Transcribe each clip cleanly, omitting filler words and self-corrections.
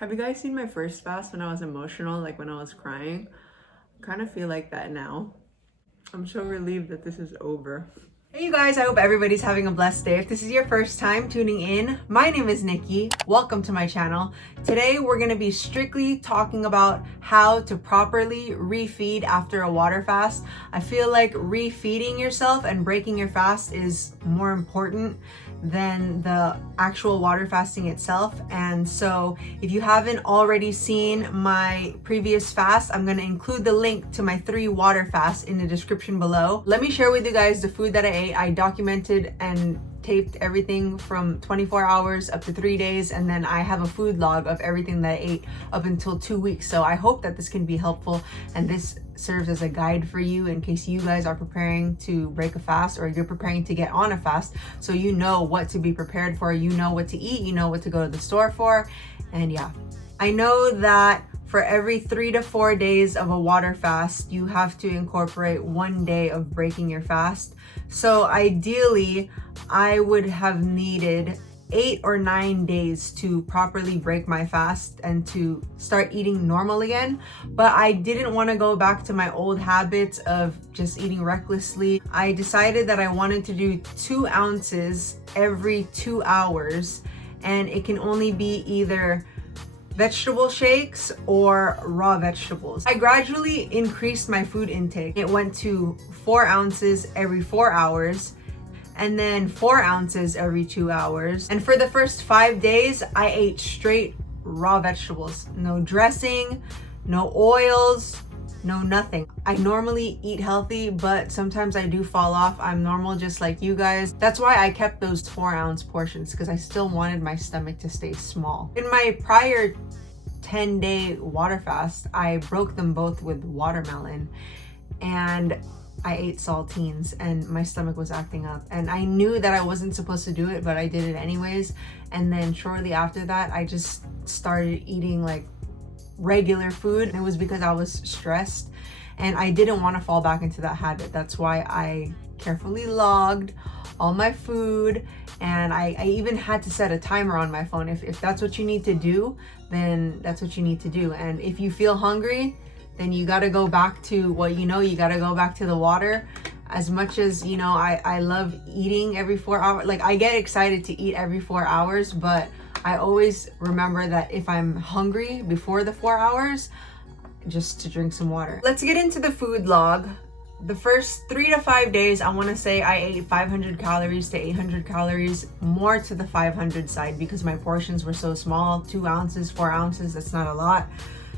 Have you guys seen my first fast when I was emotional, like when I was crying? I kind of feel like that now. I'm so relieved that this is over. Hey you guys, I hope everybody's having a blessed day. If this is your first time tuning in, my name is Nikki. Welcome to my channel. Today we're going to be strictly talking about how to properly refeed after a water fast. I feel like refeeding yourself and breaking your fast is more important than the actual water fasting itself. And so if you haven't already seen my previous fast, I'm going to include the link to my 3 water fasts in the description below. Let me share with you guys the food that I ate. I documented and taped everything from 24 hours up to 3 days, and then I have a food log of everything that I ate up until 2 weeks. So I hope that this can be helpful and this serves as a guide for you in case you guys are preparing to break a fast or you're preparing to get on a fast, so you know what to be prepared for, you know what to eat, you know what to go to the store for. And yeah, I know that for every 3 to 4 days of a water fast, you have to incorporate 1 day of breaking your fast. So ideally, I would have needed 8 or 9 days to properly break my fast and to start eating normal again. But I didn't want to go back to my old habits of just eating recklessly. I decided that I wanted to do 2 ounces every 2 hours, and it can only be either vegetable shakes or raw vegetables. I gradually increased my food intake. It went to 4 ounces every 4 hours, and then 4 ounces every 2 hours. And for the first 5 days, I ate straight raw vegetables. No dressing, no oils, no nothing. I normally eat healthy, but sometimes I do fall off. I'm normal just like you guys. That's why I kept those 4-ounce portions, because I still wanted my stomach to stay small. In my prior 10-day water fast, I broke them both with watermelon, and I ate saltines, and my stomach was acting up. And I knew that I wasn't supposed to do it, but I did it anyways. And then shortly after that, I just started eating like regular food. And it was because I was stressed and I didn't want to fall back into that habit. That's why I carefully logged all my food, and I even had to set a timer on my phone. If that's what you need to do, then that's what you need to do. And if you feel hungry, then you got to go back to what you know. You got to go back to the water. As much as, you know, I love eating every 4 hours. Like, I get excited to eat every 4 hours, but I always remember that if I'm hungry before the 4 hours, just to drink some water. Let's get into the food log. The first 3 to 5 days, I want to say I ate 500 calories to 800 calories, more to the 500 side because my portions were so small. 2 ounces, 4 ounces, that's not a lot.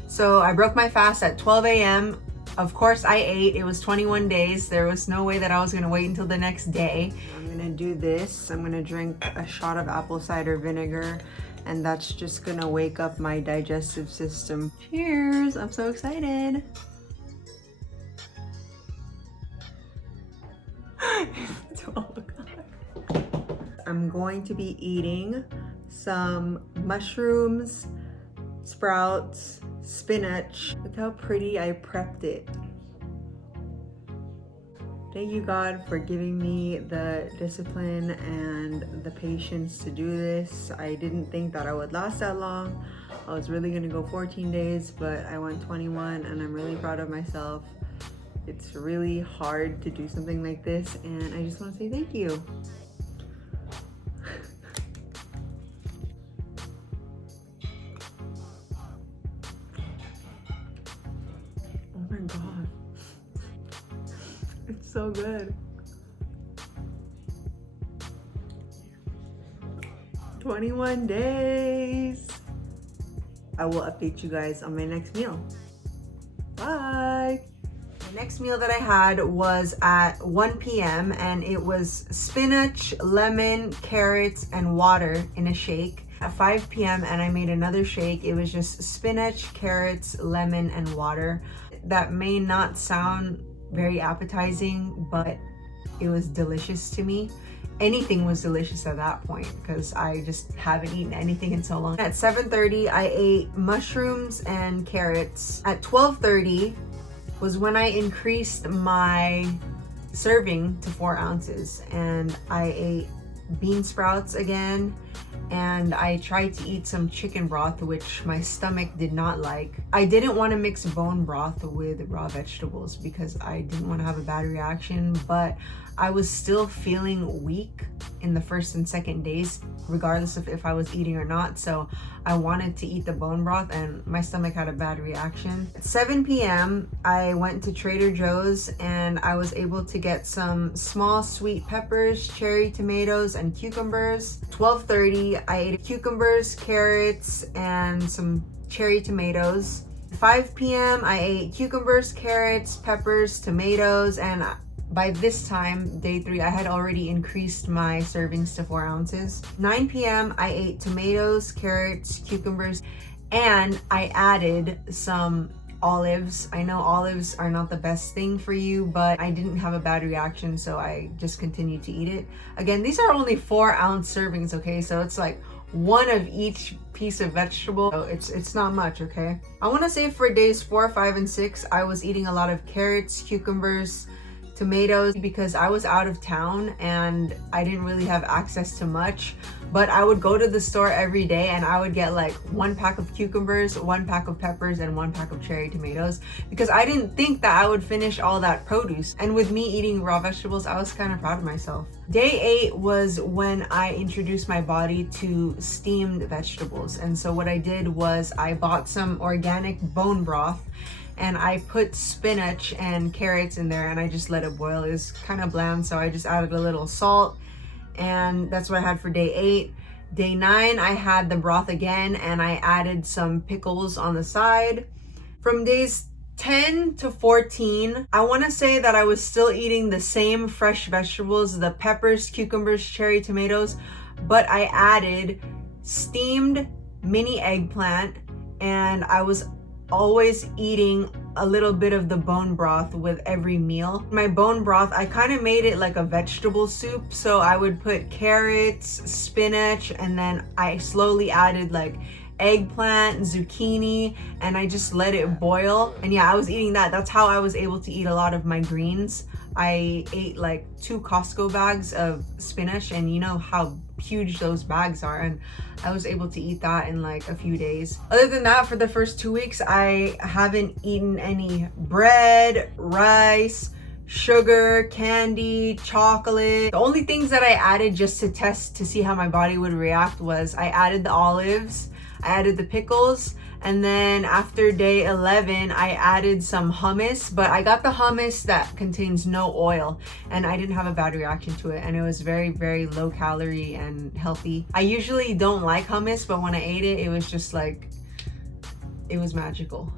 So I broke my fast at 12 a.m. Of course I ate. It was 21 days. There was no way that I was going to wait until the next day. I'm going to do this. I'm going to drink a shot of apple cider vinegar, and that's just going to wake up my digestive system. Cheers! I'm so excited. Oh God. I'm going to be eating some mushrooms, sprouts, spinach. Look how pretty I prepped it. Thank you, God, for giving me the discipline and the patience to do this. I didn't think that I would last that long. I was really gonna go 14 days, but I went 21, and I'm really proud of myself. It's really hard to do something like this, and I just want to say thank you. Oh my God. It's so good. 21 days. I will update you guys on my next meal. Bye. The next meal that I had was at 1 p.m. and it was spinach, lemon, carrots, and water in a shake. At 5 p.m. and I made another shake. It was just spinach, carrots, lemon, and water. That may not sound very appetizing, but it was delicious to me. Anything was delicious at that point because I just haven't eaten anything in so long. At 7:30, I ate mushrooms and carrots. At 12:30 was when I increased my serving to 4 ounces, and I ate bean sprouts again, and I tried to eat some chicken broth, which my stomach did not like. I didn't want to mix bone broth with raw vegetables because I didn't want to have a bad reaction, but I was still feeling weak in the first and second days, regardless of if I was eating or not. So I wanted to eat the bone broth and my stomach had a bad reaction. At 7 p.m. I went to Trader Joe's and I was able to get some small sweet peppers, cherry tomatoes, and cucumbers. 12:30 I ate cucumbers, carrots, and some cherry tomatoes. 5 p.m. I ate cucumbers, carrots, peppers, tomatoes, and by this time, day 3, I had already increased my servings to 4 ounces. 9 p.m. I ate tomatoes, carrots, cucumbers, and I added some olives. I know olives are not the best thing for you, but I didn't have a bad reaction, so I just continued to eat it. Again, these are only 4-ounce servings, okay? So it's like one of each piece of vegetable. So it's not much, okay? I want to say for days 4, 5, and 6, I was eating a lot of carrots, cucumbers, tomatoes, because I was out of town and I didn't really have access to much, but I would go to the store every day and I would get like 1 pack of cucumbers, 1 pack of peppers, and 1 pack of cherry tomatoes because I didn't think that I would finish all that produce. And with me eating raw vegetables, I was kind of proud of myself. Day 8 was when I introduced my body to steamed vegetables. And so what I did was I bought some organic bone broth and I put spinach and carrots in there and I just let it boil. It was kind of bland, so I just added a little salt, and that's what I had for day 8. Day 9, I had the broth again and I added some pickles on the side. From days 10 to 14, I want to say that I was still eating the same fresh vegetables, the peppers, cucumbers, cherry tomatoes, but I added steamed mini eggplant, and I was always eating a little bit of the bone broth with every meal. My bone broth, I kind of made it like a vegetable soup. So I would put carrots, spinach, and then I slowly added like eggplant, zucchini, and I just let it boil. And yeah, I was eating that. That's how I was able to eat a lot of my greens. I ate like 2 Costco bags of spinach, and you know how huge those bags are, and I was able to eat that in like a few days. Other than that, for the first 2 weeks, I haven't eaten any bread, rice, sugar, candy, chocolate. The only things that I added just to test to see how my body would react was I added the olives, I added the pickles, and then after day 11, I added some hummus, but I got the hummus that contains no oil, and I didn't have a bad reaction to it, and it was very, very low calorie and healthy. I usually don't like hummus, but when I ate it, it was just like, it was magical.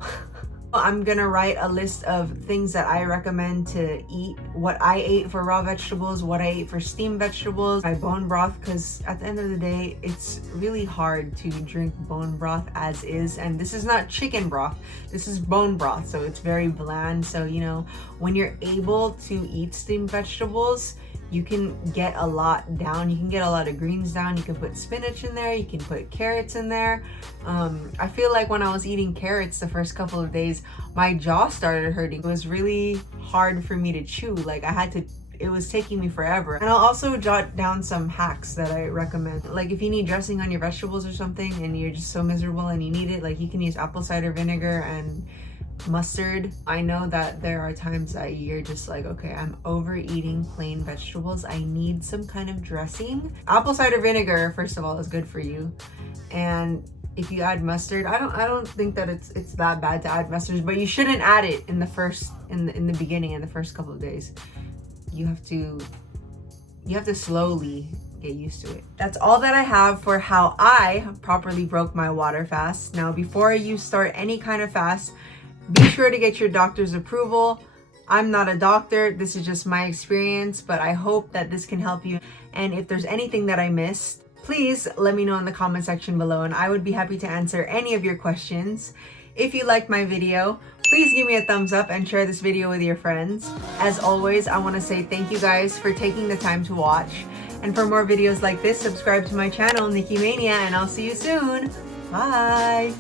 I'm gonna write a list of things that I recommend to eat, what I ate for raw vegetables, what I ate for steamed vegetables, my bone broth, because at the end of the day, it's really hard to drink bone broth as is. And this is not chicken broth, this is bone broth, so it's very bland. So, you know, when you're able to eat steamed vegetables, you can get a lot down. You can get a lot of greens down. You can put spinach in there. You can put carrots in there. I feel like when I was eating carrots the first couple of days, my jaw started hurting. It was really hard for me to chew. Like it was taking me forever. And I'll also jot down some hacks that I recommend. Like if you need dressing on your vegetables or something and you're just so miserable and you need it, like you can use apple cider vinegar and mustard. I know that there are times that you're just like, okay, I'm overeating plain vegetables. I need some kind of dressing. Apple cider vinegar, first of all, is good for you. And if you add mustard, I don't think that it's that bad to add mustard, but you shouldn't add it in the beginning, in the first couple of days. You have to slowly get used to it. That's all that I have for how I properly broke my water fast. Now, before you start any kind of fast, be sure to get your doctor's approval. I'm not a doctor, this is just my experience, but I hope that this can help you. And if there's anything that I missed, please let me know in the comment section below, and I would be happy to answer any of your questions. If you liked my video, please give me a thumbs up and share this video with your friends. As always, I want to say thank you guys for taking the time to watch. And for more videos like this, subscribe to my channel, Nikkimania, and I'll see you soon. Bye!